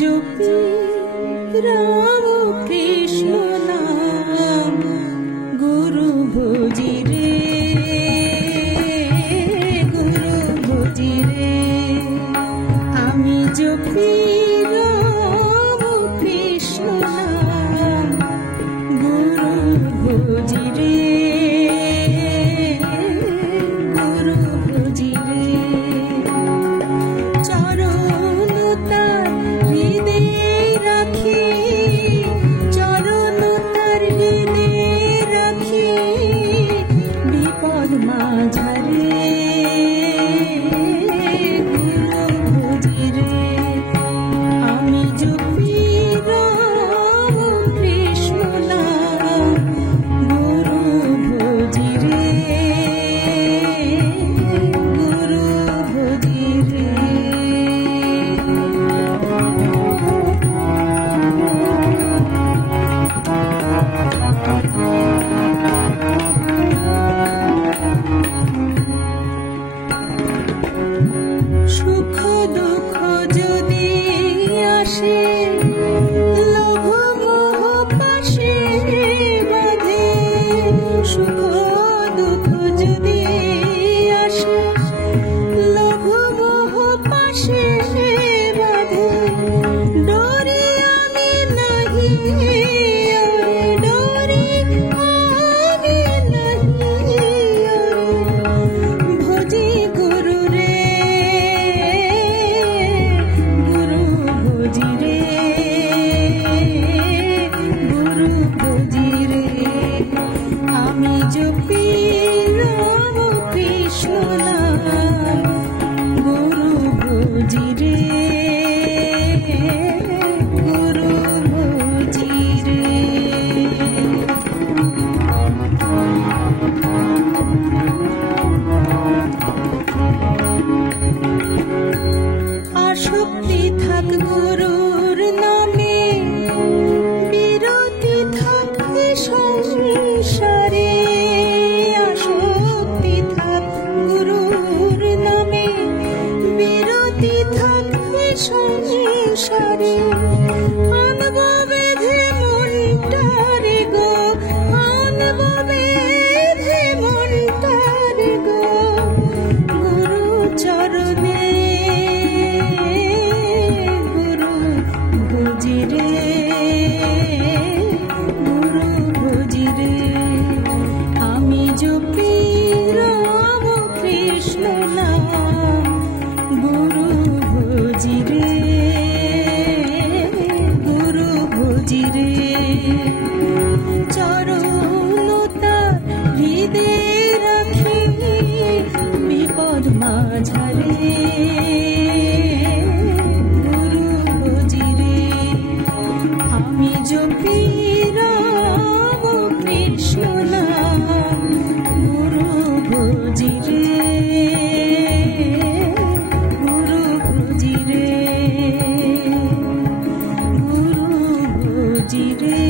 জপি রাম কৃষ্ণ নাম গুরু ভজি রে, গুরু ভজি রে। আমি জপি রাম কৃষ্ণ নাম গুরু ভজি রে, গুরু ভজি রে। চরণ তার হৃদয়ে রাখি, চরণ তার হৃদয়ে রাখি, বিপদ মাঝারে গুরু ভজি রে। আমি জপি রাম কৃষ্ণ নাম গুরু ভজি রে, গুরু ভজি রে। সুখ দুঃখ যদি আসে, লোভ মোহ পাশে বাঁধে। সুখ দুঃখ যদি আসে, লোভ মোহ পাশে বাঁধে। ডরি আমি নাহি ওরে, ডরি আমি নাহি ওরে। ভজি গুরু রে, গুরু ভজি রে, গুরু ভজি রে। আমি জপি রাম কৃষ্ণ নাম গুরু ভজি রে, গুরু ভজি রে। আসক্তি থাক গুরুর নামে, বিরতি থাক সংসারে। আসক্তি থাক গুরুর নামে, বিরতি থাক সংসারে। আনব বেঁধে মনটারে গো, আনব বেঁধে মনটারে গো, গুরু চরণে গুরু ভজি রে, গুরু ভজি রে। আমি জপি রাম কৃষ্ণ নাম গুরু ভজি রে, গুরু ভজি রে। চরণ তার হৃদয়ে রাখি, বিপদ মাঝারে গুরু ভজি রে। আমি জপি রাম কৃষ্ণ নাম গুরু ভজি রে, গুরু ভজি রে, গুরু ভজি রে।